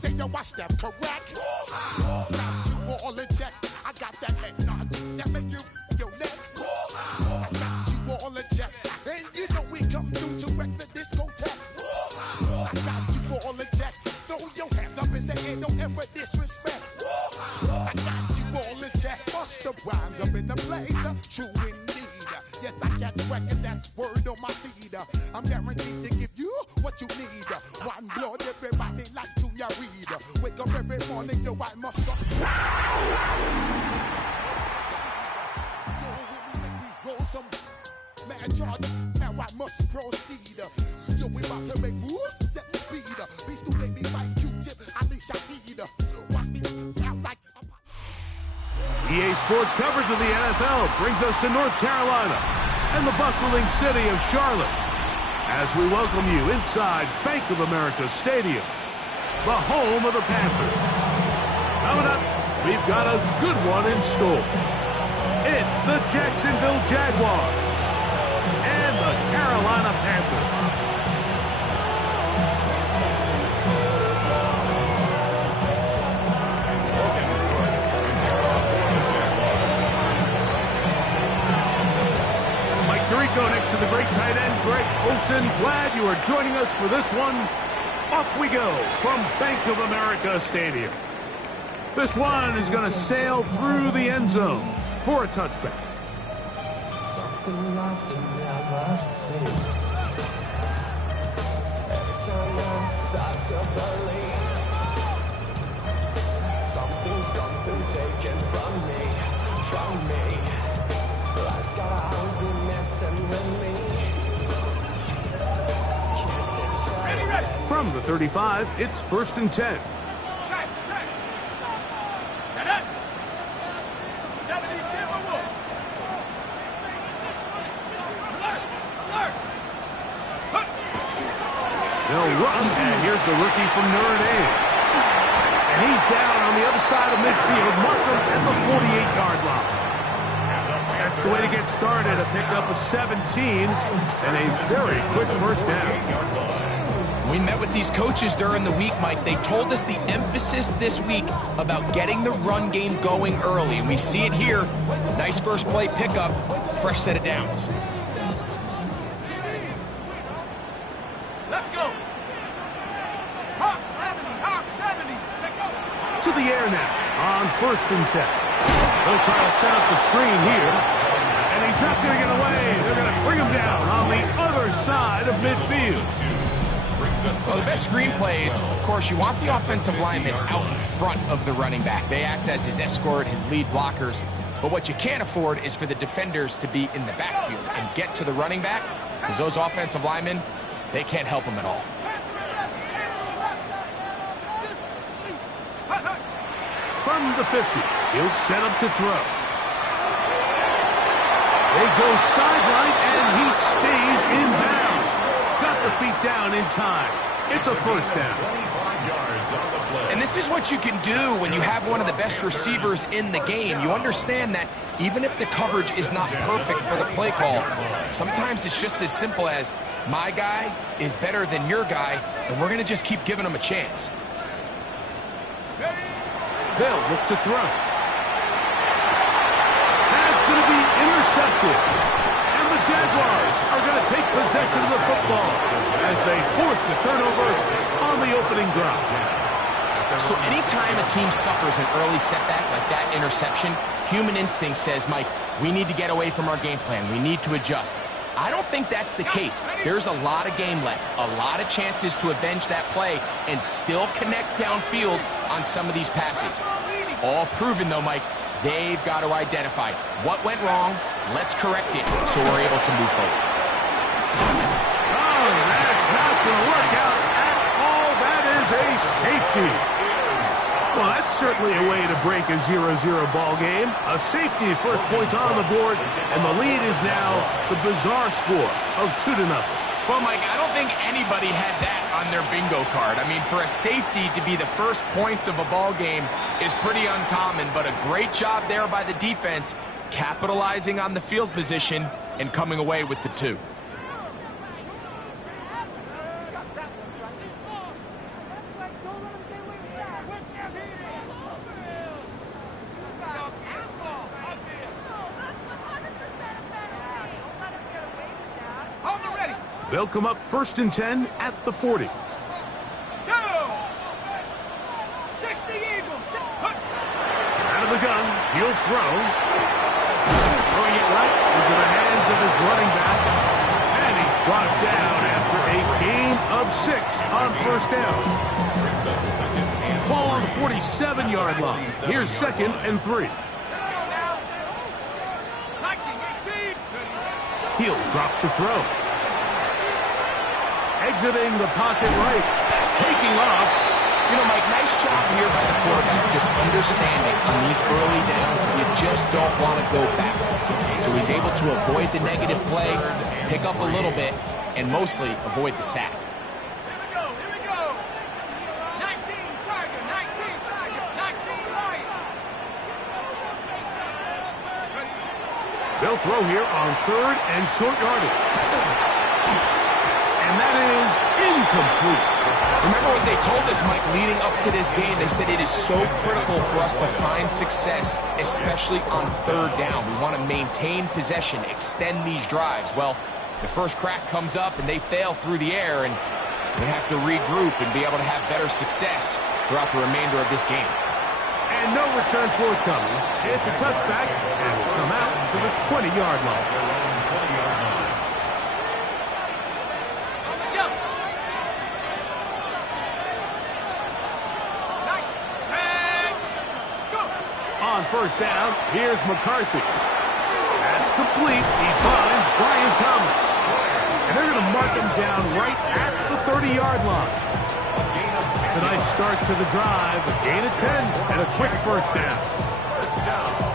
say yo, I step correct. Got you all in check. I got that head nod that make you your neck. I got you all in check. And you know we come through to wreck the discotheque. I got you all in check. Throw your hands up in the air, don't ever disrespect. I got you all in check. Bust the rhymes up in the place. True indeed. Yes, I got the record, that's word on my feed. I'm guaranteed to give you what you need. One blood, everybody like Junior Reed. Wake up every morning, yo, I must up. Yo, really make me roll some mad charge. Now I must proceed. Yo, we about to make moves, set speed. Beast to baby wife, Q-tip, Ali Shaheed. Watch me out like EA Sports coverage of the NFL brings us to North Carolina and the bustling city of Charlotte as we welcome you inside Bank of America Stadium, the home of the Panthers. Coming up, we've got a good one in store. It's the Jacksonville Jaguars and the Carolina Panthers. Rico next to the great tight end, Greg Olsen. Glad you are joining us for this one. Off we go from Bank of America Stadium. This one is going to sail through the end zone for a touchback. Something lost and never seen. Every time I start to believe, something taken from me. Life's gotta always be messing with me. From the 35, it's 1st and 10. Check. Set it. 72 Alert. They'll run, and here's the rookie from Notre Dame. And he's down on the other side of midfield, Markham at the 48-yard line. That's the way to get started, a pickup of 17 and a very quick first down. We met with these coaches during the week, Mike. They told us the emphasis this week about getting the run game going early. And we see it here. Nice first play pickup, fresh set of downs. Let's go. Hawk 70. To the air now on 1st and 10. They'll try to set up the screen here. And he's not going to get away. They're going to bring him down on the other side of midfield. Well, the best screen plays, of course, you want the offensive lineman out in front of the running back. They act as his escort, his lead blockers. But what you can't afford is for the defenders to be in the backfield and get to the running back, because those offensive linemen, they can't help him at all. From the 50, he'll set up to throw. They go sideline, and he stays in bounds. Got the feet down in time. It's a first down. And this is what you can do when you have one of the best receivers in the game. You understand that even if the coverage is not perfect for the play call, sometimes it's just as simple as my guy is better than your guy, and we're going to just keep giving him a chance. They'll look to throw. That's going to be intercepted. And the Jaguars are going to take possession of the football as they force the turnover on the opening drive. So anytime a team suffers an early setback like that interception, human instinct says, Mike, we need to get away from our game plan. We need to adjust. I don't think that's the case. There's a lot of game left, a lot of chances to avenge that play and still connect downfield on some of these passes. All proven, though, Mike, they've got to identify what went wrong, let's correct it so we're able to move forward. Oh, that's not going to work out at all. That is a safety. Well, that's certainly a way to break a 0-0 ball game. A safety, first points on the board, and the lead is now the bizarre score of 2-0. Well, Mike, I don't think anybody had that on their bingo card. I mean, for a safety to be the first points of a ball game is pretty uncommon, but a great job there by the defense, capitalizing on the field position and coming away with the 2. They'll come up 1st and 10 at the 40. Go! 60 Eagles. Out of the gun, he'll throw. Throwing it right into the hands of his running back. And he's brought down after a gain of 6 on 1st down. Ball on the 47-yard line. Here's 2nd and 3. He'll drop to throw. Exiting the pocket right. Taking off. You know, Mike, nice job here by the quarterback, just understanding on these early downs, you just don't want to go backwards. So he's able to avoid the negative play, pick up a little bit, and mostly avoid the sack. Here we go. 19 Tiger, 19 Tiger, 19 Lion. They'll throw here on 3rd and short yardage. And that is incomplete. Remember what they told us, Mike, leading up to this game? They said it is so critical for us to find success, especially on 3rd down. We want to maintain possession, extend these drives. Well, the first crack comes up and they fail through the air, and they have to regroup and be able to have better success throughout the remainder of this game. And no return forthcoming. It's a touchback, and will come out to the 20-yard line. On 1st down, here's McCarthy. That's complete. He finds Brian Thomas. And they're going to mark him down right at the 30-yard line. It's a nice start to the drive. A gain of 10 and a quick 1st down.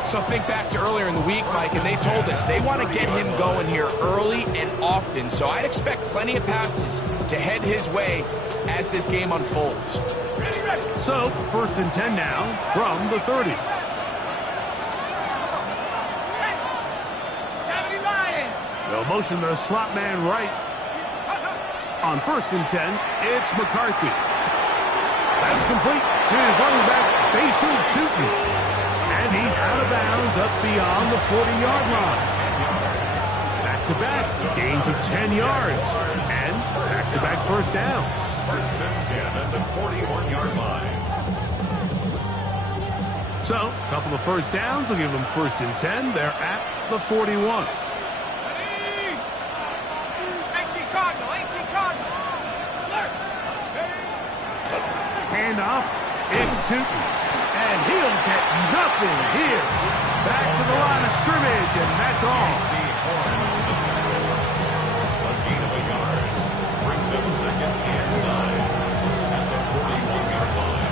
So think back to earlier in the week, Mike, and they told us they want to get him going here early and often. So I'd expect plenty of passes to head his way as this game unfolds. So 1st and 10 now from the 30. They'll motion the slot man right. On 1st and 10, it's McCarthy. That's complete to his running back, Facial Tootin. And he's out of bounds up beyond the 40-yard line. Back-to-back gains of 10 yards. And back-to-back 1st downs. 1st and 10 at the 41-yard line. So, a couple of 1st downs will give them 1st and 10. They're at the 41. Handoff, it's Tootin, and he'll get nothing here. Back to the line of scrimmage, and that's all. A gain of a yard brings up 2nd and 9 at the 41-yard line.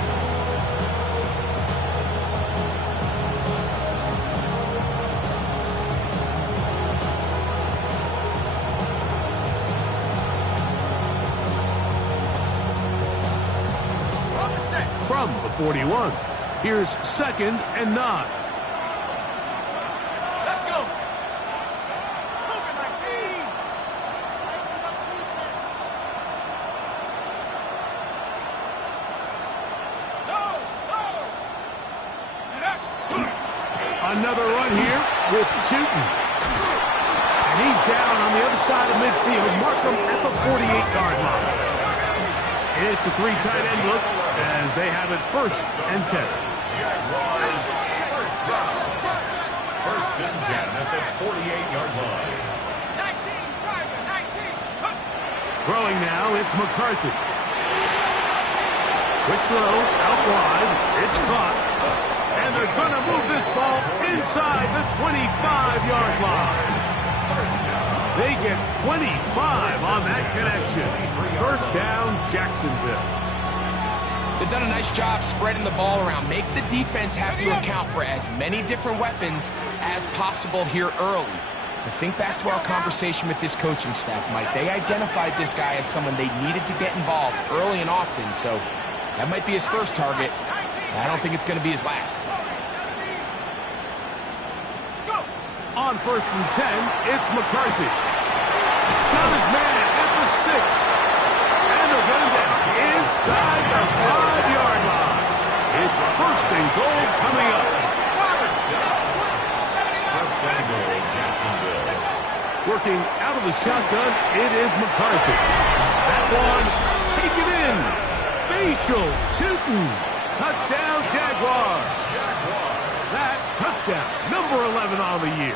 From the 41, here's 2nd and 9. Let's go. Move it, 19. No. Another run here with Tootin. And he's down on the other side of midfield. Mark him at the 48-yard line. It's a 3 tight end look as they have it 1st and 10. Jaguars, 1st down. 1st and 10 at the 48-yard line. 19 Tiger, 19. Throwing now, it's McCarthy. Quick throw, out wide, it's caught. And they're going to move this ball inside the 25-yard line. They get 25 on that connection. 1st down, Jacksonville. They've done a nice job spreading the ball around. Make the defense have to account for as many different weapons as possible here early. But think back to our conversation with this coaching staff, Mike. They identified this guy as someone they needed to get involved early and often, so that might be his first target. I don't think it's going to be his last. On 1st and 10, it's McCarthy. Got his man at the 6. And they'll get him down inside the 5-yard line. It's 1st and goal coming up. 1st and goal, Jacksonville. working out of the shotgun. It is McCarthy. That one, take it in. Facial shooting. Touchdown, Jaguars. That touchdown, number 11 on the year.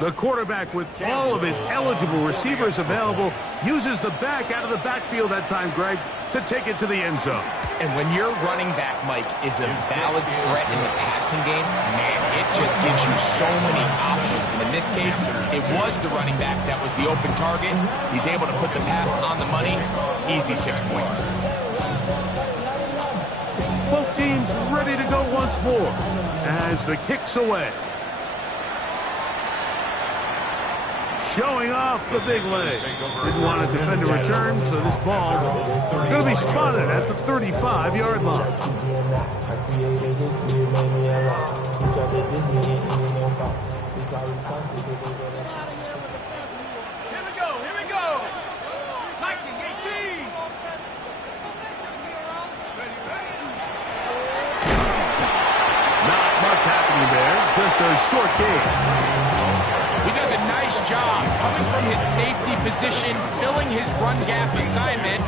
The quarterback, with all of his eligible receivers available, uses the back out of the backfield that time, Greg, to take it to the end zone. And when your running back, Mike, is a valid threat in the passing game, man, it just gives you so many options. And in this case, it was the running back that was the open target. He's able to put the pass on the money. Easy 6 points. Both teams ready to go once more as the kick's away. Showing off the big leg. Didn't want to defend a return, so this ball is going to be spotted at the 35-yard line. Here we go. 1918. Not much happening there, just a short game. He does a nice job coming from his safety position, filling his run gap assignment.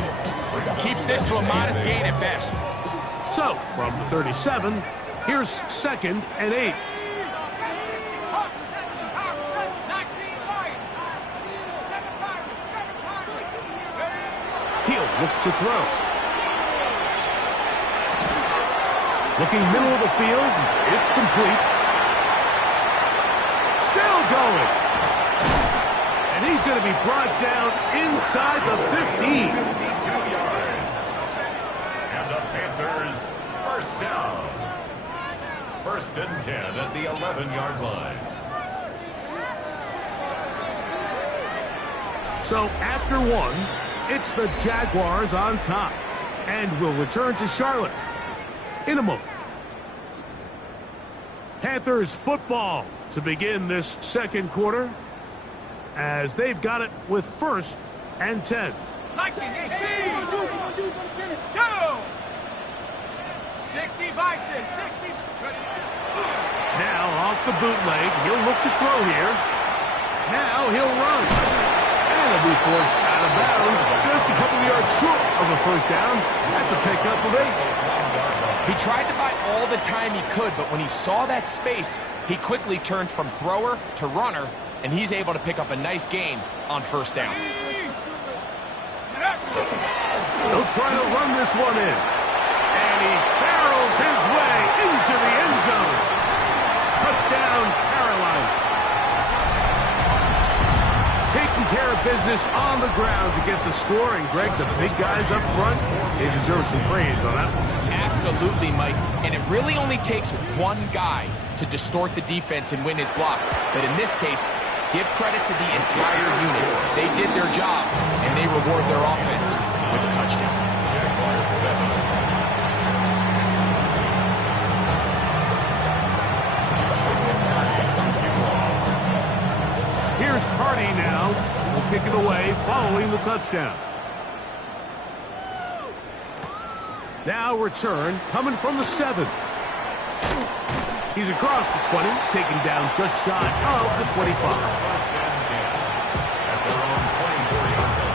Keeps this to a modest gain at best. So, from the 37, here's 2nd and 8. He'll look to throw. Looking middle of the field, it's complete. Still going. And he's going to be brought down inside the 15. 52 yards. And the Panthers, first down. 1st and 10 at the 11-yard line. So after one, it's the Jaguars on top. And will return to Charlotte in a moment. Panthers football to begin this 2nd quarter, as they've got it with 1st and 10. 1918. Go. 60 Bison. 60. Now off the bootleg, he'll look to throw here. Now he'll run. And he'll be forced out of bounds, just a couple of yards short of a 1st down. That's a pickup of 8. He tried to buy all the time he could, but when he saw that space, he quickly turned from thrower to runner, and he's able to pick up a nice gain on 1st down. He'll try to run this one in. And he barrels his way into the end zone. Touchdown, Carolina. Taking care of business on the ground to get the score. And Greg, the big guys up front, they deserve some praise on that one. Absolutely, Mike. And it really only takes one guy to distort the defense and win his block. But in this case, give credit to the entire unit. They did their job, and they reward their offense with a touchdown. Jaguars 7. Here's Cardi now. Will kick it away following the touchdown. Now return coming from the 7. He's across the 20, taken down just shy of the 25. 1st and 10 at their own 24-yard line.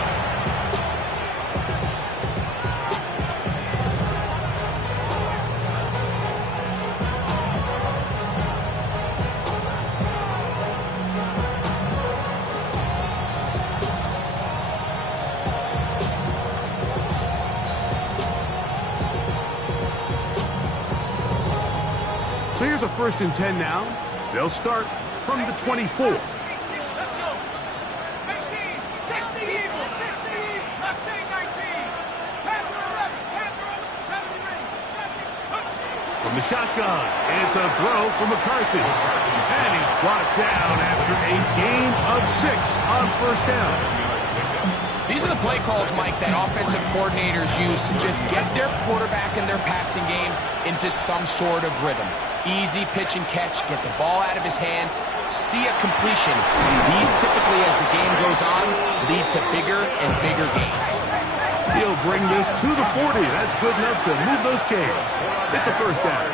So here's a 1st and 10 now. They'll start from the 24. Let's go. 18, 60 Eagles, 60 Eagles, Mustang 19, Panther 11, Panther 70 Rangers, 70. From the shotgun, it's a throw from McCarthy. And he's brought down after a gain of 6 on 1st down. These are the play calls, Mike, that offensive coordinators use to just get their quarterback and their passing game into some sort of rhythm. Easy pitch and catch, get the ball out of his hand, see a completion. These typically, as the game goes on, lead to bigger and bigger gains. He'll bring this to the 40. That's good enough to move those chains. It's a 1st down.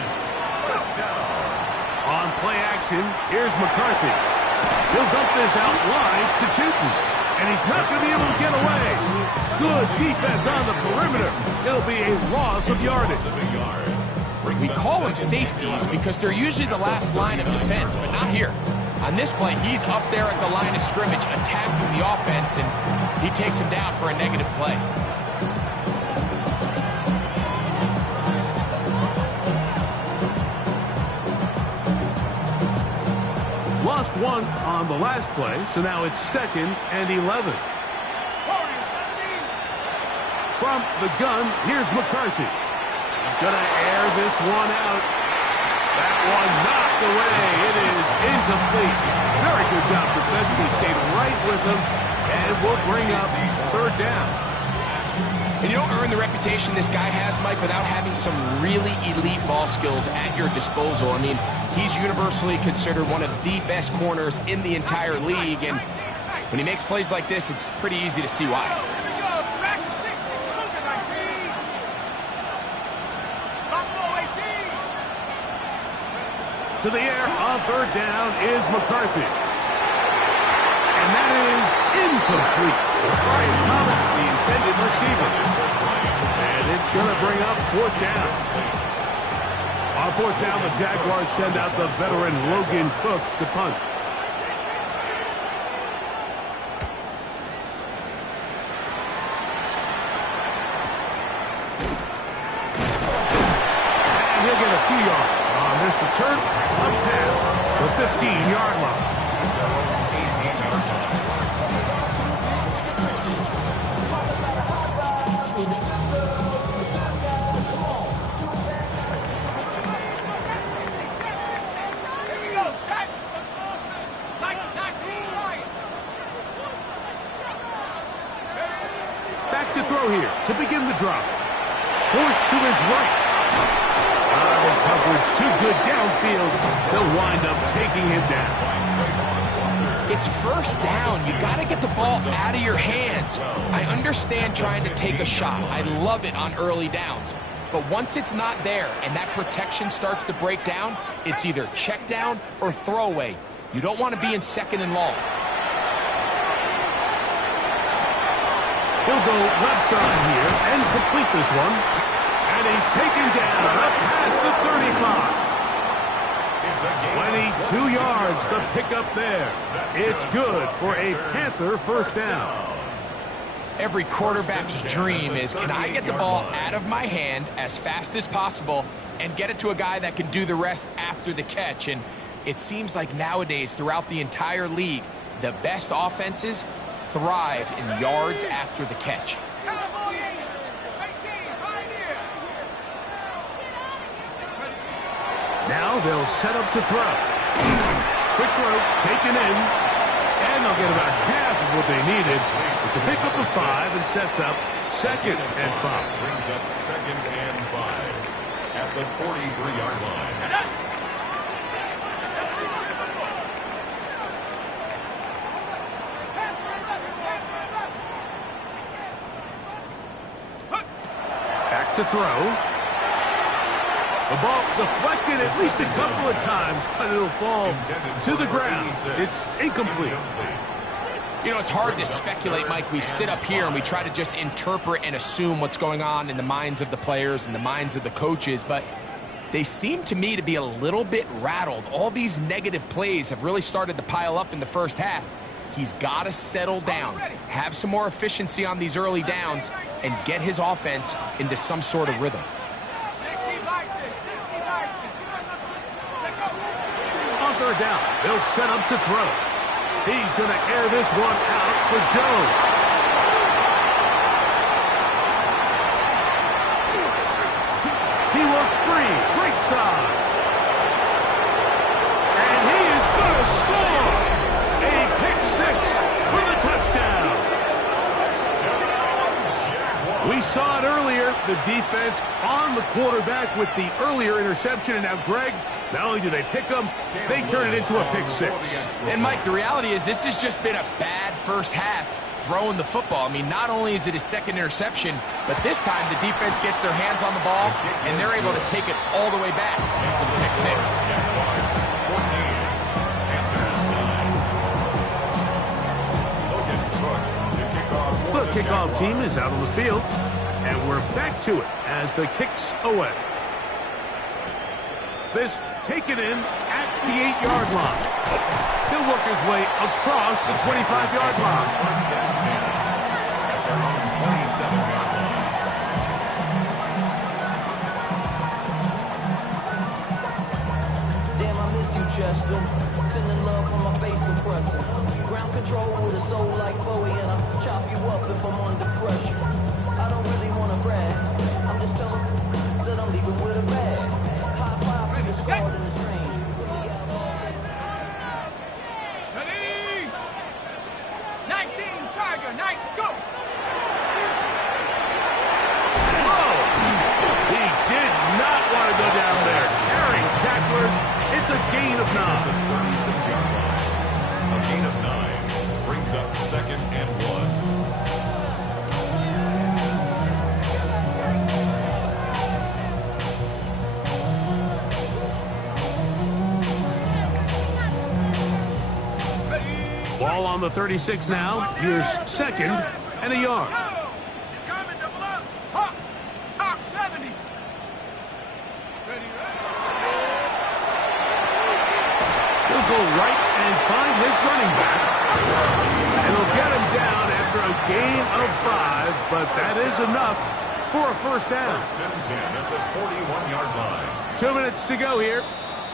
On play action, here's McCarthy. He'll dump this out wide to Tootin. And he's not going to be able to get away. Good defense on the perimeter. It'll be a loss of yardage. We call them safeties because they're usually the last line of defense, but not here. On this play, he's up there at the line of scrimmage attacking the offense, and he takes him down for a negative play. Lost one on the last play, so now it's 2nd and 11. From the gun, here's McCarthy. He's going to air this one out. That one knocked away. It is incomplete. Very good job defensively. Stayed right with him, and will bring up 3rd down. And you don't earn the reputation this guy has, Mike, without having some really elite ball skills at your disposal. I mean, he's universally considered one of the best corners in the entire league, and when he makes plays like this, it's pretty easy to see why. To the air on 3rd down is McCarthy. And that is incomplete. Brian Thomas, the intended receiver. And it's going to bring up 4th down. On 4th down, the Jaguars send out the veteran Logan Cook to punt. And he'll get a few yards on this return up past the 15-yard line. Back to throw here to begin the drive. Forced to his right. The coverage too good downfield. They'll wind up taking him down. It's 1st down. You got to get the ball out of your hands. I understand trying to take a shot. I love it on early downs. But once it's not there and that protection starts to break down, it's either check down or throwaway. You don't want to be in 2nd and long. He'll go left side here and complete this one. And he's taken down up past the 35. 22 yards, the pickup there. It's good for a Panther 1st down. Every quarterback's dream is, can I get the ball out of my hand as fast as possible and get it to a guy that can do the rest after the catch? And it seems like nowadays, throughout the entire league, the best offenses thrive in yards after the catch. Now they'll set up to throw. Quick throw, taken in, and they'll get about half of what they needed. It's a pickup of 5 and sets up 2nd and 5. Brings up 2nd and 5 at the 43-yard line. Back to throw. The ball deflected at least a couple of times, but it'll fall to the ground. It's incomplete. You know, it's hard to speculate, Mike. We sit up here and we try to just interpret and assume what's going on in the minds of the players and the minds of the coaches, but they seem to me to be a little bit rattled. All these negative plays have really started to pile up in the 1st half. He's got to settle down, have some more efficiency on these early downs, and get his offense into some sort of rhythm. On 3rd down, they'll set up to throw. He's going to air this one out for Jones. He works free, right side. And he is going to score. A pick 6 for the touchdown. We saw it earlier, the defense on the quarterback with the earlier interception, and now Greg, not only do they pick him, they turn it into a pick 6. And Mike, the reality is this has just been a bad 1st half throwing the football. I mean, not only is it his 2nd interception, but this time the defense gets their hands on the ball and they're able to take it all the way back to the pick 6. kickoff team is out on the field, and we're back to it as the kick's away. This taken in at the 8-yard line. He'll work his way across the 25-yard line. First and 10 at their own 27-yard line. Damn, I miss you, Chester. Sending love from my face compressor. Ground control with a soul like Bowie, and I'll chop you up if I'm under pressure. I don't really want to brag. I'm just telling that I'm leaving with a bag. High five to the squad in the strange. Ready? 19, Tiger, nice, go! Whoa! He did not want to go down there. Carrying tacklers, it's a gain of 9. 36-yard line. A gain of 9 brings up 2nd and 1. Ball on the 36 now. Here's 2nd and a yard. He's coming, double up. Hawk, Hawk 70. Ready, He'll go right and find his running back. And he'll get him down after a gain of 5, but that is enough for a first down. First and 10 at the 41-yard line. 2 minutes to go here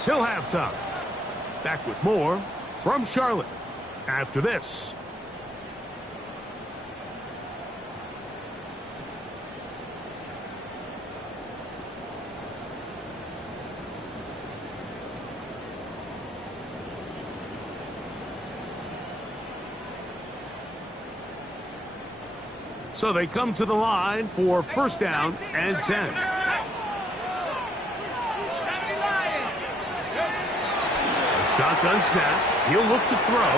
till halftime. Back with more from Charlotte after this. So they come to the line for first down and 10. 70 Lions. Shotgun snap. He'll look to throw.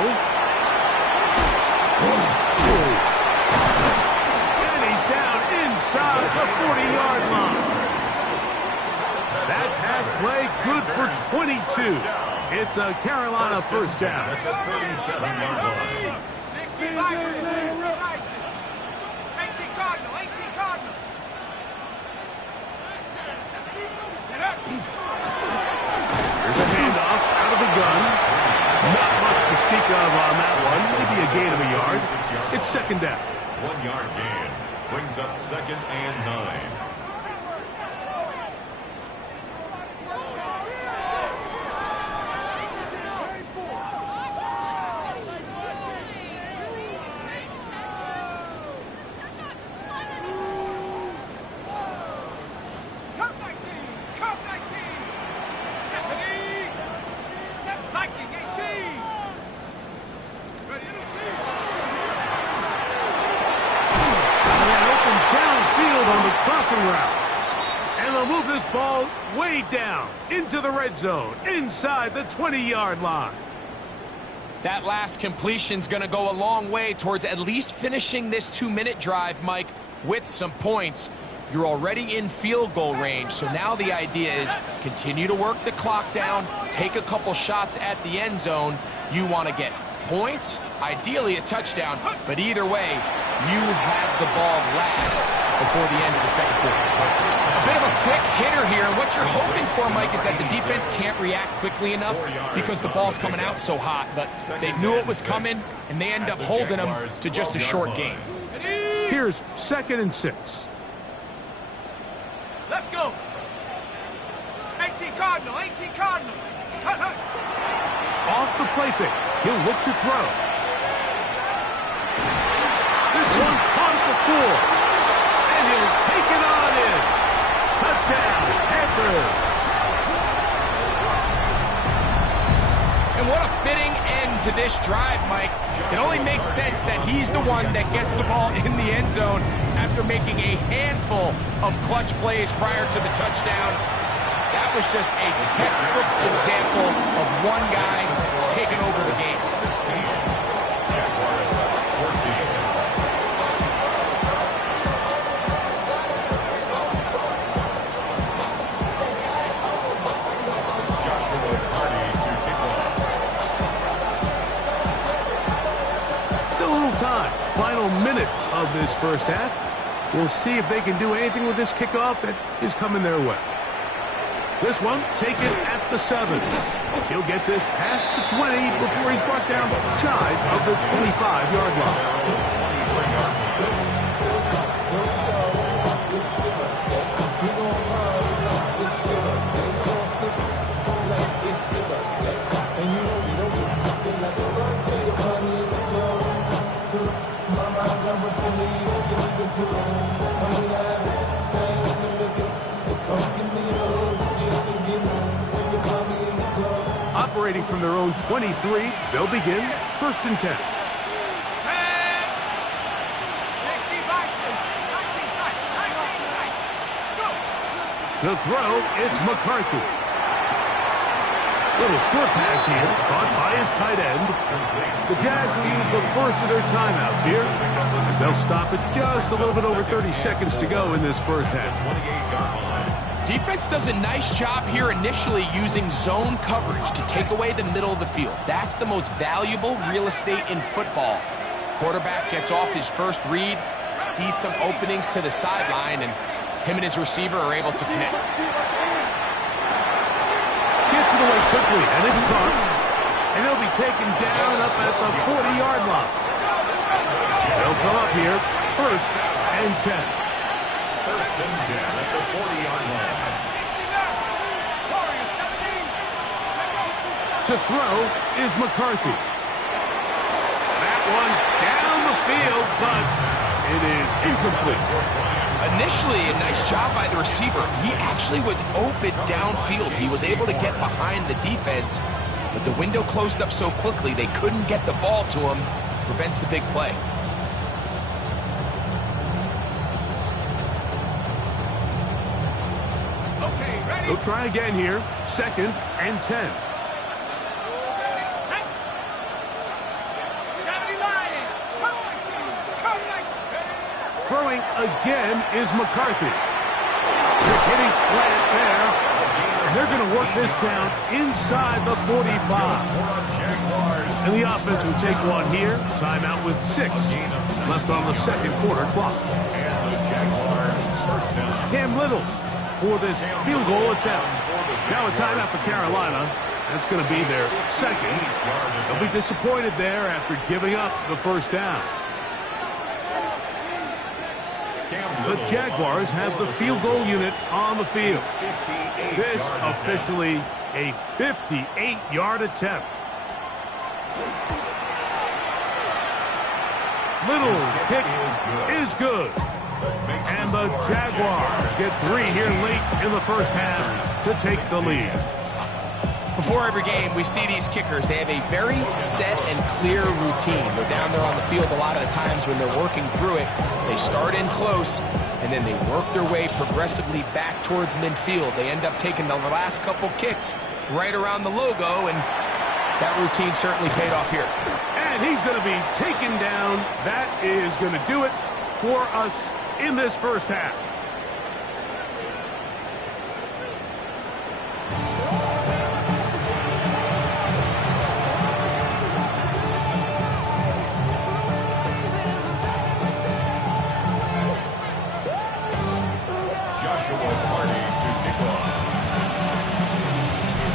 And he's down inside the 40-yard line. That pass play good for 22. It's a Carolina first down. At the 37-yard line. 60 license, 60 license. 18 Cardinal, 18 Cardinal. Get up. There's a handoff out of the gun. Not much to speak of on that one. Maybe a gain of a yard. It's 2nd down. 1-yard gain brings up 2nd and 9. Cup 19, Cup 19. 70. Viking 18. Ready to And open downfield on the crossing route. And they'll move this ball way down into the red zone, inside the 20-yard line. That last completion's going to go a long way towards at least finishing this 2-minute drive, Mike, with some points. You're already in field goal range, so now the idea is continue to work the clock down, take a couple shots at the end zone. You want to get points, ideally a touchdown, but either way, you have the ball last before the end of the second quarter. A bit of a quick hitter here. What you're hoping for, Mike, is that the defense can't react quickly enough because the ball's coming out so hot, but they knew it was coming, and they end up holding them to just a short gain. Here's 2nd and 6. Let's go. 18 Cardinal, 18 Cardinal. Hut, hut. Off the play fake. He'll look to throw. This one caught at the 4. And he'll take it on in. Touchdown, Panthers. And what a fitting end to this drive, Mike. It only makes sense that he's the one that gets the ball in the end zone after making a handful of clutch plays prior to the touchdown. That was just a textbook example of one guy taking over the game. 16. Jaguars 14. Still a little time. final minute of this first half. We'll see if they can do anything with this kickoff that is coming their way. This one taken at the 7. He'll get this past the 20 before he's brought down shy of the 25-yard line. Operating from their own 23, they'll begin 1st and 10. 60 Vikings, 19 tight, 19 tight. Go. To throw, it's McCarthy. Little short pass here, caught by his tight end. The Jags will use the first of their timeouts here. They'll stop it just a little bit over 30 seconds to go in this first half. Defense does a nice job here initially using zone coverage to take away the middle of the field. That's the most valuable real estate in football. Quarterback gets off his first read, sees some openings to the sideline, and him and his receiver are able to connect. Gets it away quickly, and it's caught. And he'll be taken down up at the 40-yard line. They'll come up here, 1st and 10. 1st and 10 at the 40-yard line. To throw is McCarthy. That one down the field, but it is incomplete. Initially, a nice job by the receiver. He actually was open downfield. He was able to get behind the defense, but the window closed up so quickly they couldn't get the ball to him. Prevents the big play. Okay, ready? They'll try again here, 2nd and 10. 70 Lion, come 19. Throwing again is McCarthy. Quick hitting slant there. And they're going to work this down inside the 45. And the offense will take one here. Timeout with 6 left on the 2nd quarter clock. Cam Little for this field goal attempt. Now a timeout for Carolina. That's going to be their 2nd. They'll be disappointed there after giving up the first down. The Jaguars have the field goal unit on the field. This officially a 58-yard attempt. Little's kick is good. And the Jaguars get 3 here late in the first half to take the lead. Before every game, we see these kickers. They have a very set and clear routine. They're down there on the field a lot of the times when they're working through it. They start in close, and then they work their way progressively back towards midfield. They end up taking the last couple kicks right around the logo, and that routine certainly paid off here. And he's going to be taken down. That is going to do it for us in this first half.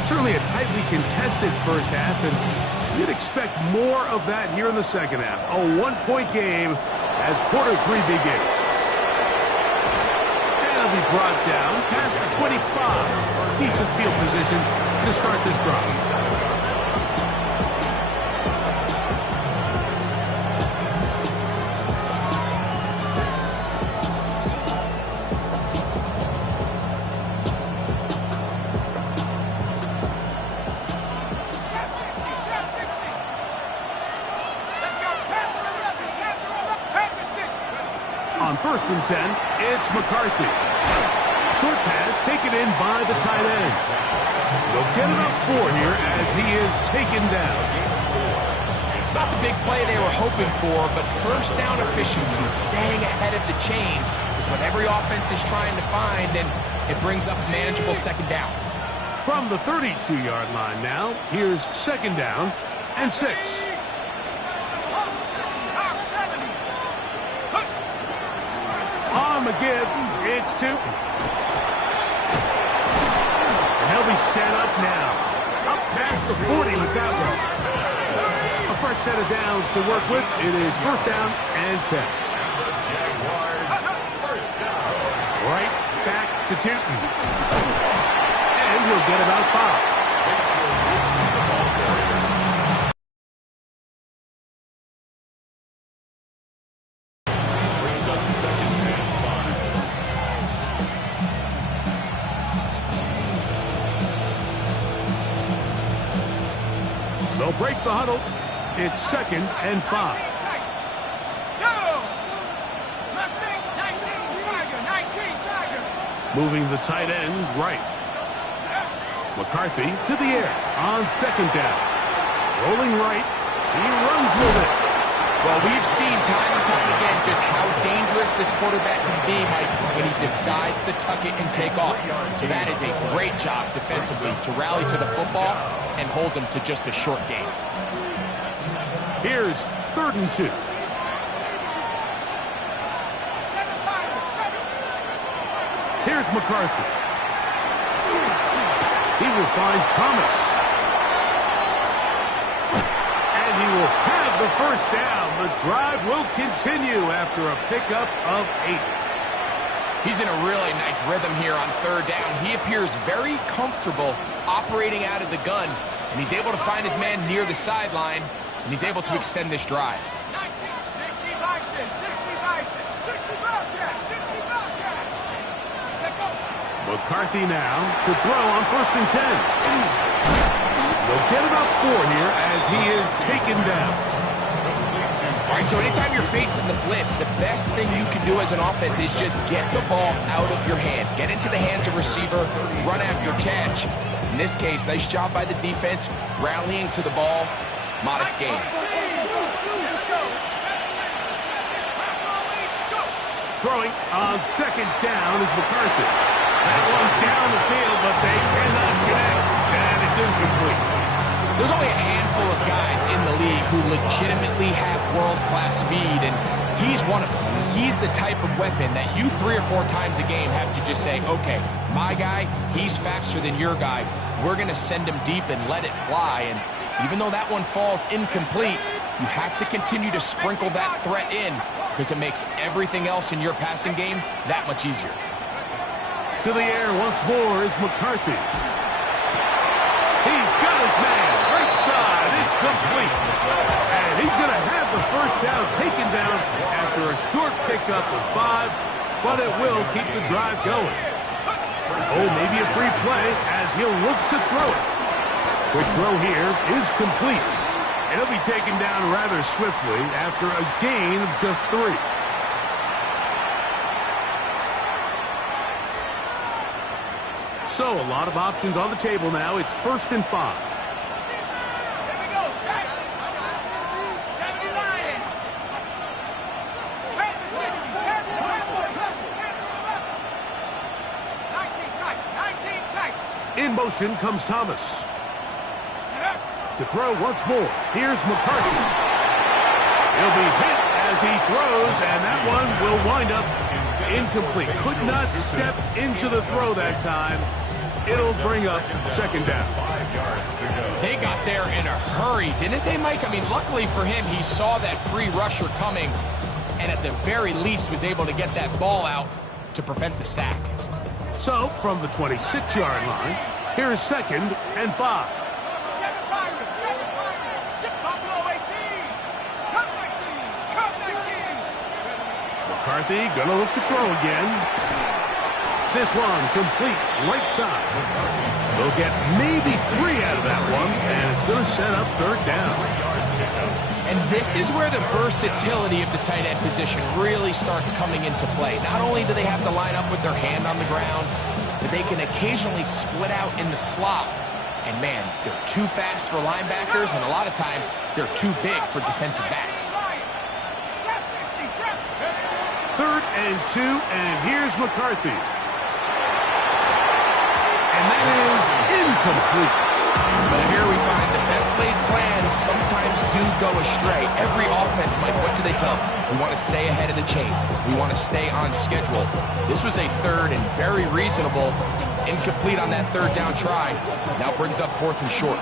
Certainly a tightly contested first half, and you'd expect more of that here in the second half. A 1-point game as quarter 3 begins. And it'll be brought down past the 25. Decent field position to start this drive. On 1st and 10, it's McCarthy. Short pass taken in by the tight end. They'll get it up 4 here as he is taken down. It's not the big play they were hoping for, but first down efficiency, staying ahead of the chains, is what every offense is trying to find, and it brings up a manageable 2nd down. From the 32-yard line now, here's 2nd down and 6. gonna give. It's 2. And they'll be set up now. Up past the 40 with that one. A fresh set of downs to work with. It is first down and 10. And the Jaguars, first down. Right back to Tootin. And he'll get about 5. Brings up second and 5. They'll break the huddle. It's second and 5. Moving the tight end right. McCarthy to the air on second down. Rolling right. He runs with it. Well, we've seen time and time again just how dangerous this quarterback can be, Mike, when he decides to tuck it and take off. So that is a great job defensively to rally to the football and hold them to just a short gain. Here's 3rd and 2. Here's McCarthy. He will find Thomas. And he will have the first down. The drive will continue after a pickup of 8. He's in a really nice rhythm here on 3rd down. He appears very comfortable operating out of the gun, and he's able to find his man near the sideline, and he's able to extend this drive. McCarthy now to throw on 1st and 10. They'll get about 4 here as he is taken down. All right, so anytime you're facing the blitz, the best thing you can do as an offense is just get the ball out of your hand. Get into the hands of receiver, run after catch. In this case, nice job by the defense, rallying to the ball, modest gain. Throwing on 2nd down is McCarthy. That one down the field, but they cannot connect, and it's incomplete. There's only a handful of guys in the league who legitimately have world-class speed, and he's one of them. He's the type of weapon that you 3 or 4 times a game have to just say, okay, my guy, he's faster than your guy. We're going to send him deep and let it fly, and even though that one falls incomplete, you have to continue to sprinkle that threat in because it makes everything else in your passing game that much easier. To the air once more is McCarthy. He's got his man. Right side. It's complete. And he's going to have the first down taken down after a short pickup of 5, but it will keep the drive going. Oh, maybe a free play as he'll look to throw it. Quick throw here is complete. It'll be taken down rather swiftly after a gain of just 3. So a lot of options on the table now. It's 1st and 5. Here we go, set. 70 Lion. Head to 60. Head to 19 tight. 19 tight. In motion comes Thomas. To throw once more. Here's McCarthy. He'll be hit as he throws, and that one will wind up incomplete. Could not step into the throw that time. It'll bring up 2nd down. 5 yards to go. They got there in a hurry, didn't they, Mike? I mean, luckily for him, he saw that free rusher coming, and at the very least was able to get that ball out to prevent the sack. So, from the 26-yard line, here's 2nd and 5. 7 Pirates. 7 Pirates. Buffalo 18. Cup 19. Cup 19. McCarthy gonna look to throw again. This one complete right side. They'll get maybe 3 out of that one, and it's gonna set up 3rd down. And this is where the versatility of the tight end position really starts coming into play. Not only do they have to line up with their hand on the ground, but they can occasionally split out in the slot. And man, they're too fast for linebackers, and a lot of times they're too big for defensive backs. 3rd and 2, and here's McCarthy. And that is incomplete. But here we find the best laid plans sometimes do go astray. Every offense, Mike, what do they tell us? We want to stay ahead of the chains. We want to stay on schedule. This was a third and very reasonable. Incomplete on that third down try. Now brings up 4th and short.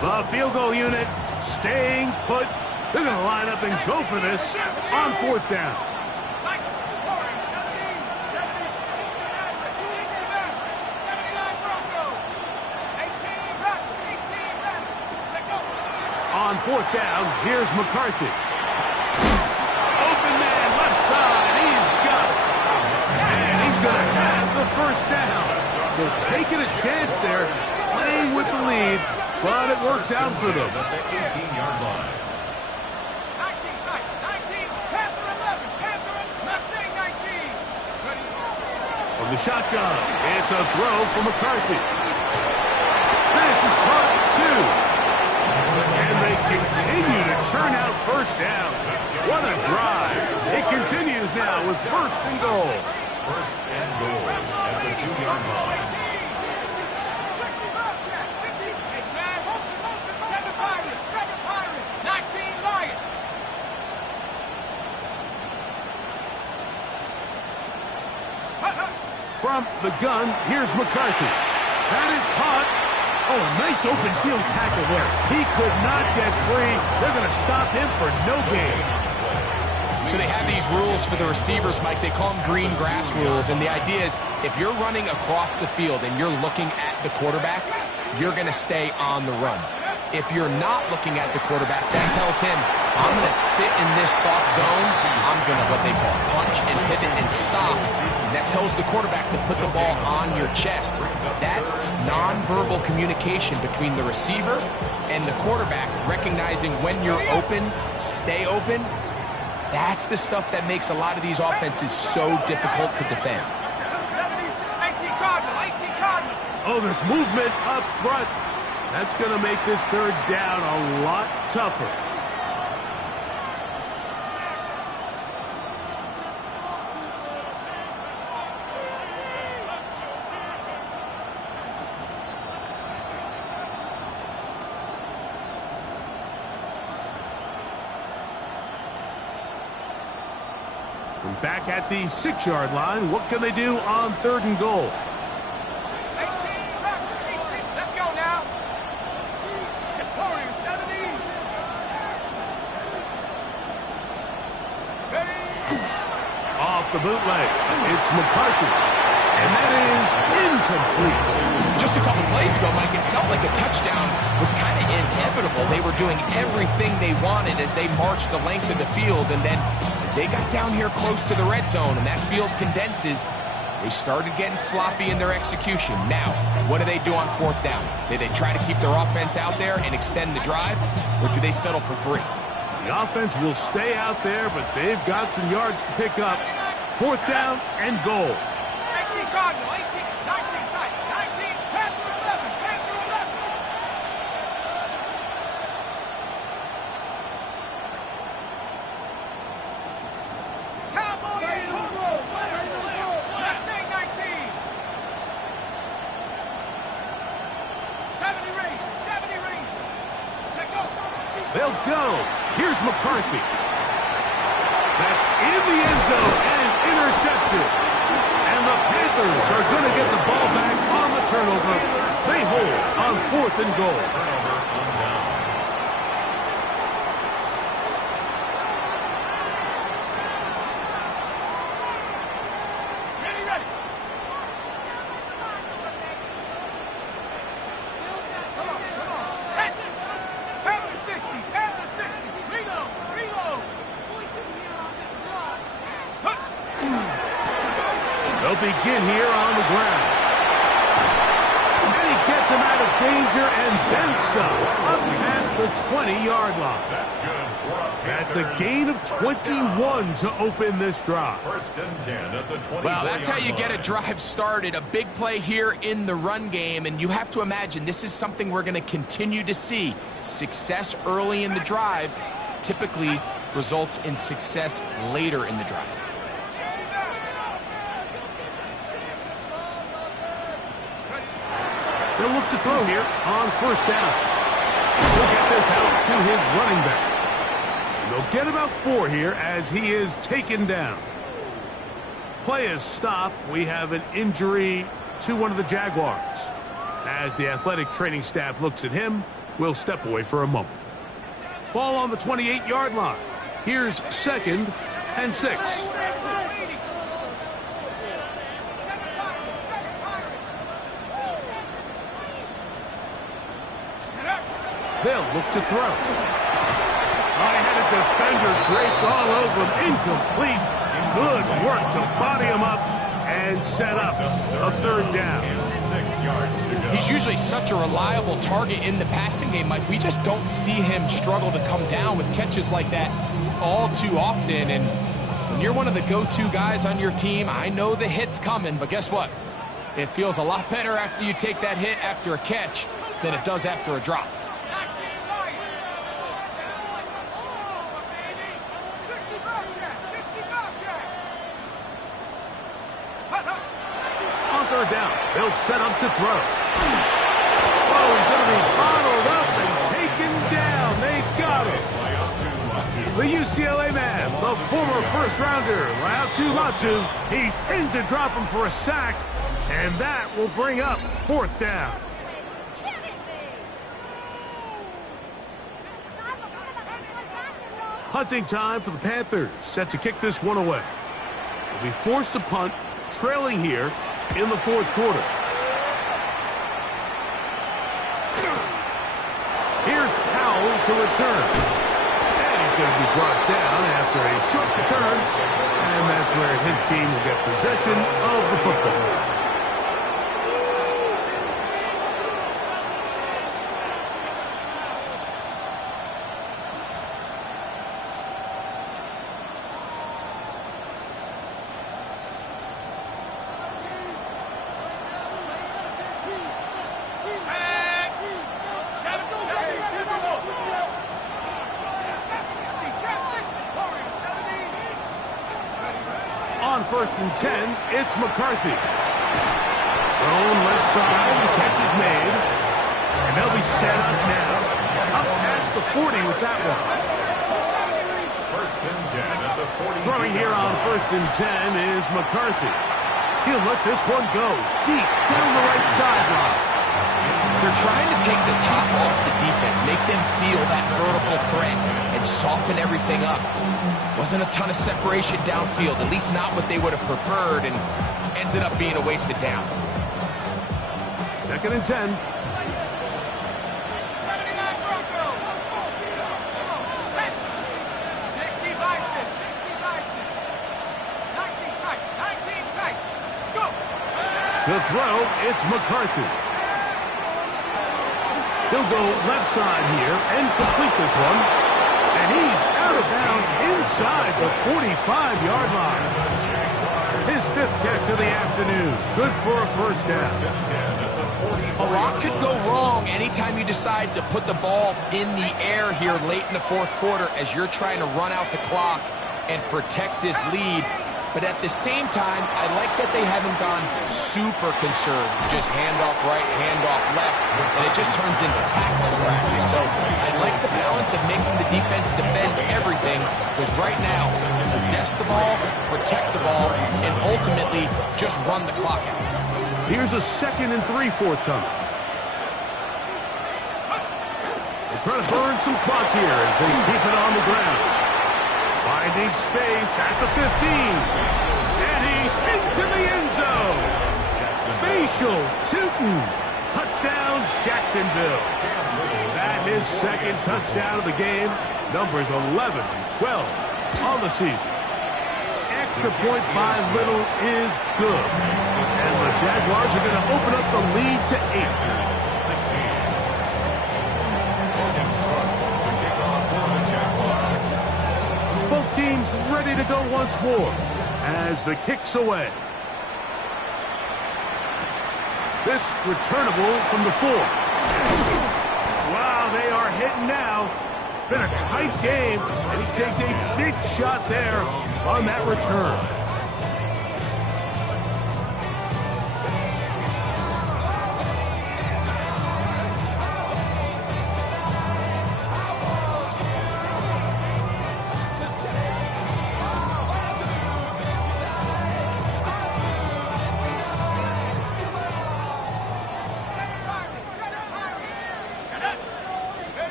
The field goal unit staying put. They're going to line up and go for this on 4th down. On 4th down, here's McCarthy. Open man, left side, he's got it. And he's going to have the 1st down. So taking a chance there, playing with the lead, but it works out for them. At the 18-yard line. 19, side, 19, Panther 11, Panther, Mustang 19. From the shotgun, it's a throw for McCarthy. This is caught 2. And they continue to churn out 1st down. What a drive. It continues now with 1st and goal. 1st and goal at the 2-yard line. 19 Lions. From the gun, here's McCarthy. That is caught. Oh, a nice open field tackle there. He could not get free. They're going to stop him for no gain. So they have these rules for the receivers, Mike. They call them green grass rules. And the idea is if you're running across the field and you're looking at the quarterback, you're going to stay on the run. If you're not looking at the quarterback, that tells him, I'm going to sit in this soft zone. I'm going to, what they call, punch and pivot and stop. And that tells the quarterback to put the ball on your chest. That nonverbal communication between the receiver and the quarterback, recognizing when you're open, stay open, that's the stuff that makes a lot of these offenses so difficult to defend. 18 Cardinal, 18 Cardinal. Oh, there's movement up front. That's going to make this 3rd down a lot tougher. From back at the 6-yard line, what can they do on 3rd and goal? 18, let's go now. 70. Off the bootleg, it's McCarthy. And that is incomplete. Just a couple plays ago, Mike, it felt like a touchdown was kind of inevitable. They were doing everything they wanted as they marched the length of the field. And then as they got down here close to the red zone and that field condenses, they started getting sloppy in their execution. Now, what do they do on 4th down? Do they try to keep their offense out there and extend the drive, or do they settle for 3? The offense will stay out there, but they've got some yards to pick up. 4th down and goal. 18 Cardinal, 18, 19 side, 19, Panther 11, Panther 11. Cowboy in, Mustang 19. 70 Rangers. Take over. They'll go. Here's McCarthy. That's in the end zone and intercepted. And the Panthers are going to get the ball back on the turnover. They hold on 4th and goal. Ready. Come on. Set. Panther 60. Reload. They'll begin here on the ground. And he gets him out of danger and then some. Up past the 20-yard line. That's good. That's a gain of 21 to open this drive. 1st and 10 at the 20. Well, that's how you get a drive started. A big play here in the run game, and you have to imagine this is something we're going to continue to see. Success early in the drive typically results in success later in the drive. They'll look to throw here on first down. He'll get this out to his running back. And they'll get about 4 here as he is taken down. Play is stopped. We have an injury to one of the Jaguars. As the athletic training staff looks at him, we'll step away for a moment. Ball on the 28-yard line. Here's 2nd and 6. They'll look to throw. I had a defender draped all over him. Incomplete. Good work to body him up and set up a 3rd down. 6 yards to go. He's usually such a reliable target in the passing game, Mike. We just don't see him struggle to come down with catches like that all too often. And when you're one of the go-to guys on your team, I know the hit's coming, but guess what? It feels a lot better after you take that hit after a catch than it does after a drop. Down. They'll set up to throw. Oh, he's going to be bottled up and taken down. They got him. The UCLA man, the former first-rounder, Latu Latu, he's in to drop him for a sack, and that will bring up 4th down. Punting time for the Panthers, set to kick this one away. They'll be forced to punt, trailing here in the 4th quarter. Here's Powell to return. And he's going to be brought down after a short return. And that's where his team will get possession of the football. On 1st and 10, it's McCarthy. Thrown left side, the catch is made. And they'll be set up now. Up past the 40 with that one. 1st and 10 at the 40. Throwing here on 1st and 10 is McCarthy. He'll let this one go deep down the right sideline. They're trying to take the top off the defense, make them feel that vertical threat, and soften everything up. Wasn't a ton of separation downfield, at least not what they would have preferred, and ended up being a wasted down. 2nd and 10. To throw, it's McCarthy. He'll go left side here and complete this one. And he's out of bounds inside the 45-yard line. His 5th catch of the afternoon. Good for a 1st down. A lot could go wrong anytime you decide to put the ball in the air here late in the 4th quarter as you're trying to run out the clock and protect this lead. But at the same time, I like that they haven't gone super conserved. Just handoff right, handoff left, and it just turns into tackling practice. So I like the balance of making the defense defend everything, because right now, possess the ball, protect the ball, and ultimately just run the clock out. Here's a 2nd and 3 forthcoming. They're trying to burn some clock here as they keep it on the ground. Finding space at the 15. And he's into the end zone. Facial Tootin. Touchdown, Jacksonville. That is 2nd touchdown of the game. Numbers 11 and 12 on the season. Extra point by little is good. And the Jaguars are going to open up the lead to 8. Both teams ready to go once more as the kick's away. This returnable from the 4. Wow, they are hitting now. Been a tight game, and he takes a big shot there on that return.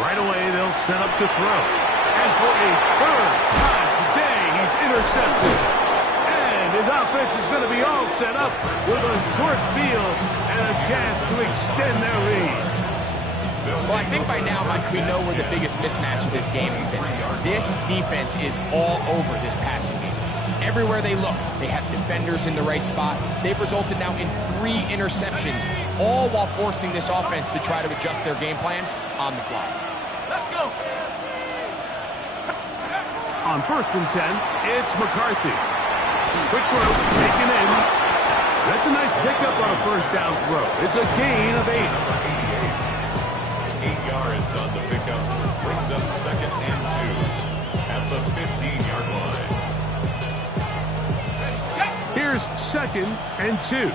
Right away, they'll set up to throw. And for a third time today, he's intercepted. And his offense is going to be all set up with a short field and a chance to extend their lead. Well, I think by now, Mike, we know where the biggest mismatch of this game has been. This defense is all over this passing game. Everywhere they look, they have defenders in the right spot. They've resulted now in 3 interceptions, all while forcing this offense to try to adjust their game plan on the fly. Let's go. On 1st and 10, it's McCarthy. Quick throw, taken in. That's a nice pickup on a first down throw. It's a gain of 8. 8 yards on the pickup. Brings up 2nd and 2 at the 15-yard line. Here's 2nd and 2.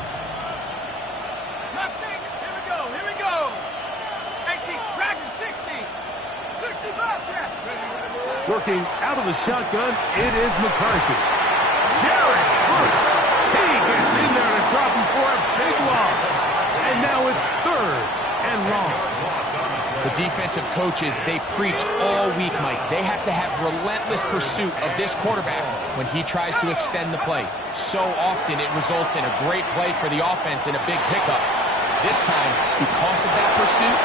Mustang, here we go, here we go. 18, Dragon, 60. 60 back, yeah. Working out of the shotgun, it is McCarthy. Jared first. He gets in there to drop him for a big loss. And now it's 3rd and long. The defensive coaches, they preached all week, Mike. They have to have relentless pursuit of this quarterback when he tries to extend the play. So often it results in a great play for the offense and a big pickup. This time, because of that pursuit,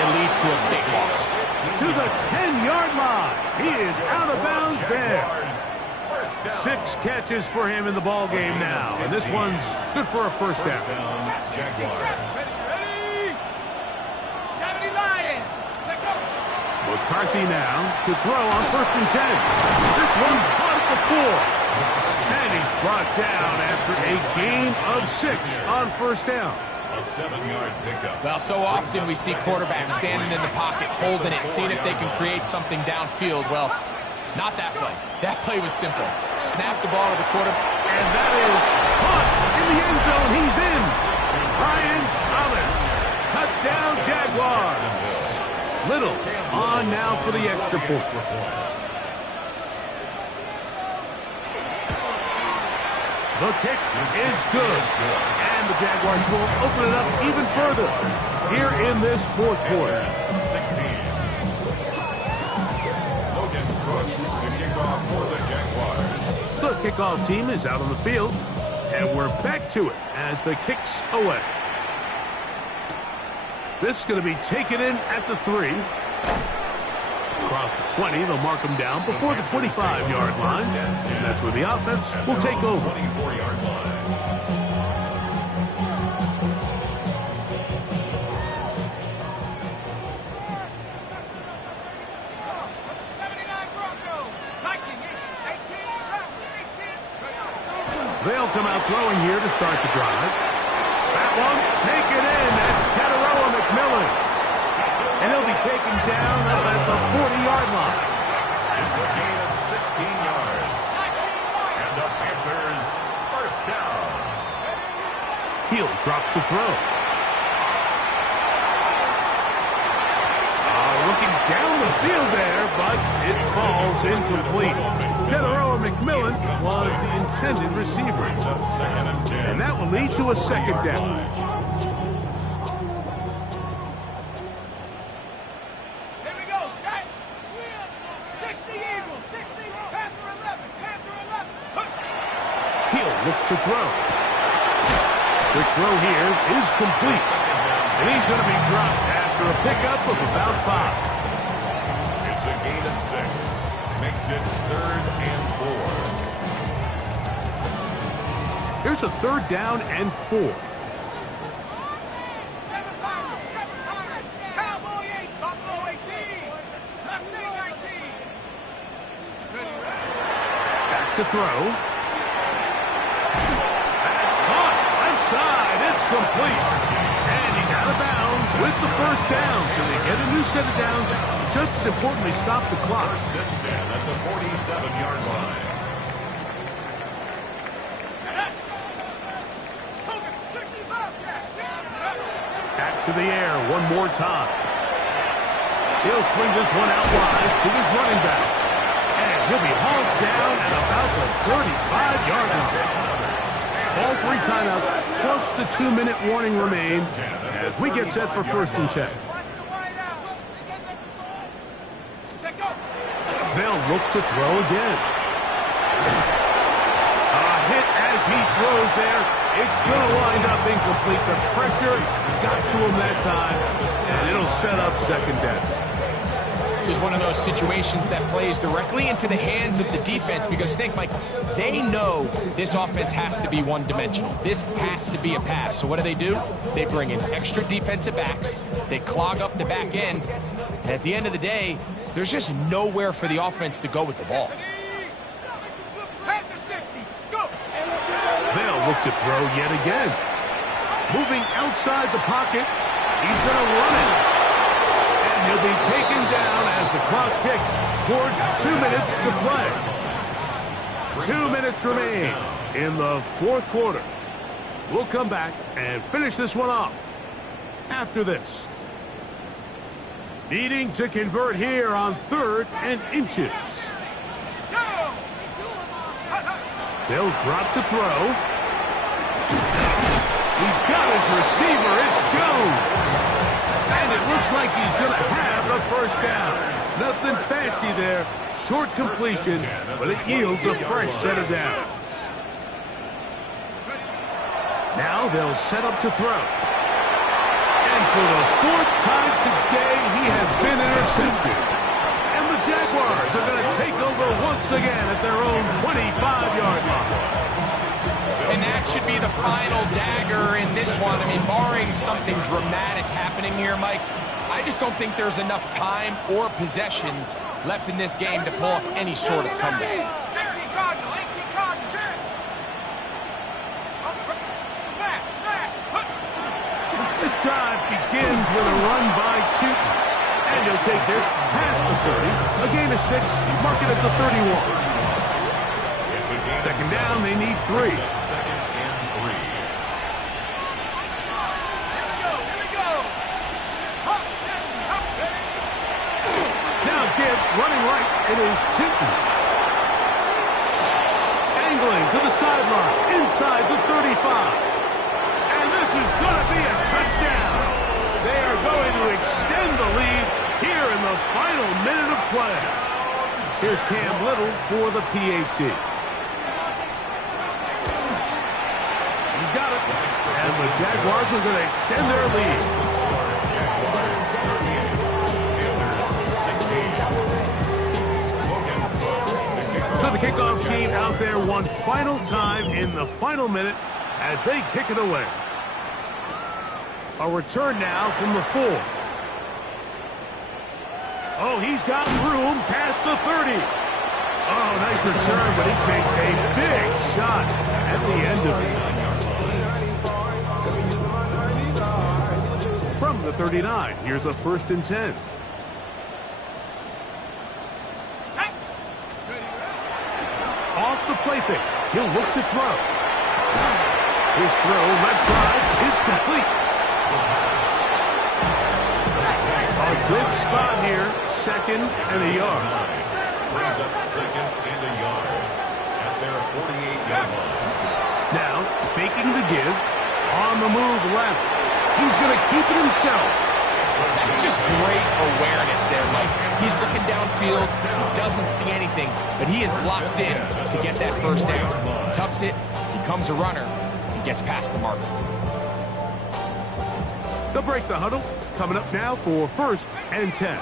it leads to a big loss. To the 10-yard line. He is out of bounds there. 6 catches for him in the ball game now. And this one's good for a first down. Ready? 70 Lions. Take go. McCarthy now to throw on 1st and 10. This one caught at the 4. And he's brought down after a gain of 6 on 1st down. A 7-yard pickup. Well, so often we see quarterbacks standing in the pocket, holding it, seeing if they can create something downfield. Well, not that play. That play was simple. Snap the ball to the quarterback. And that is caught in the end zone. He's in. Brian Thomas. Touchdown, Jaguars. Little on now for the extra point. The kick is good. And the Jaguars will open it up even further here in this 4th quarter. 16. Logan Cook to kick off for the Jaguars. The kickoff team is out on the field. And we're back to it as the kick's away. This is going to be taken in at the 3. Across the 20, they'll mark them down before the 25-yard line. And that's where the offense will take over. 24-yard line. They'll come out throwing here to start the drive. That one, taken in. That's Teteroa McMillan. And he'll be taken down up at the 40-yard line. It's a gain of 16 yards. And the Panthers first down. He'll drop to throw. Looking down the field there, but it falls incomplete. Teteroa McMillan was the intended receiver. And that will lead to a 2nd down. Here we go, set. 60 Eagles, 60, Panther 11, Panther 11. He'll look to throw. Quick throw here is complete. And he's going to be dropped after a pickup of about 5. It's a gain of 6. Makes it 3rd and 4. Here's a 3rd down and 4. 7 Cowboy 8, Buffalo 18, Mustang 19. Back to throw. That's caught. Left side. It's complete. And he's out of bounds with the first down. So they get a new set of downs just as importantly, stop the clock. First and 10 at the 47-yard line. Back to the air one more time. He'll swing this one out wide to his running back. And he'll be hauled down at about the 35-yard line. All 3 timeouts plus the 2-minute warning remain as we get set for first and 10. They'll look to throw again. A hit as he throws there. It's going to wind up incomplete. The pressure got to him that time, and it'll set up second down. This is one of those situations that plays directly into the hands of the defense because think, Mike, they know this offense has to be one-dimensional. This has to be a pass. So what do? They bring in extra defensive backs. They clog up the back end. And at the end of the day, there's just nowhere for the offense to go with the ball. They'll look to throw yet again. Moving outside the pocket, he's going to run it. And he'll be taken down as the clock ticks towards 2 minutes to play. 2 minutes remain in the fourth quarter. We'll come back and finish this one off after this. Needing to convert here on 3rd and inches. They'll drop to throw. He's got his receiver. It's Jones. And it looks like he's going to have the first down. Nothing fancy there. Short completion, but it yields a fresh set of downs. Now they'll set up to throw. And for the 4th time today, he has been intercepted. And the Jaguars are going to take over once again at their own 25-yard line. And that should be the final dagger in this one. I mean, barring something dramatic happening here, Mike, I just don't think there's enough time or possessions left in this game to pull off any sort of comeback. This drive begins with a run by Chewton. And he'll take this past the 30. A gain of 6, mark it at the 31. Second down, they need 3. Second and 3. Now give, running right, it is Chewton. Angling to the sideline, inside the 35. And this is going to be a touchdown. They are going to extend the lead here in the final minute of play. Here's Cam Little for the PAT. He's got it. And the Jaguars are going to extend their lead. So the kickoff team out there one final time in the final minute as they kick it away. A return now from the 4. Oh, he's got room past the 30. Oh, nice return, but he takes a big shot at the end of it. From the 39, here's a 1st and 10. Off the play fake, he'll look to throw. His throw left side is complete. A good spot here, 2nd and a yard. Brings up 2nd and a yard at their 48-yard line. Now, faking the give, on the move left. He's going to keep it himself. That's just great awareness there, Mike. He's looking downfield, he doesn't see anything, but he is locked in to get that first down. Tucks it, becomes a runner, and gets past the marker. They'll break the huddle. Coming up now for 1st and 10.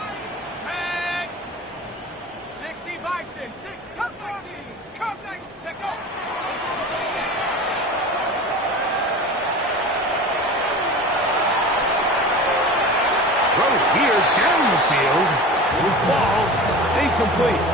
60 Bison, 60, come 19, come 19, take off. Throw here down the field. Will fall. Incomplete.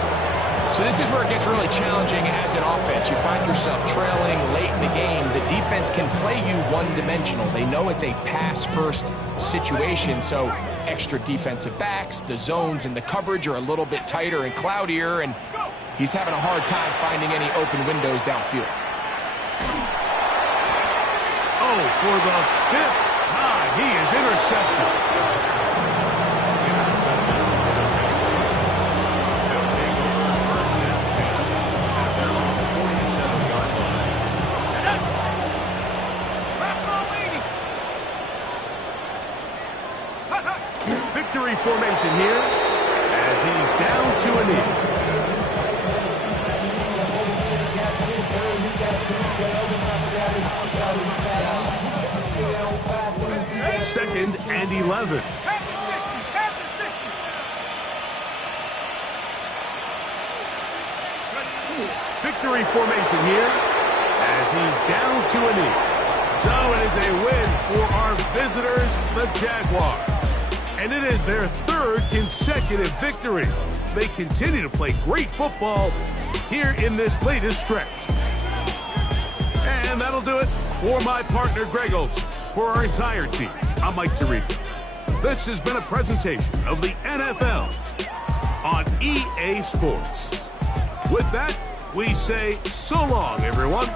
So this is where it gets really challenging as an offense. You find yourself trailing late in the game. The defense can play you one-dimensional. They know it's a pass-first situation, so extra defensive backs, the zones and the coverage are a little bit tighter and cloudier, and he's having a hard time finding any open windows downfield. Oh, for the 5th time, he is intercepted. Victory formation here as he's down to a knee. Second and 11. Victory formation here as he's down to a knee. So it is a win for our visitors, the Jaguars. And it is their 3rd consecutive victory. They continue to play great football here in this latest stretch. And that'll do it for my partner, Greg Olson. For our entire team, I'm Mike Tirico. This has been a presentation of the NFL on EA Sports. With that, we say so long, everyone.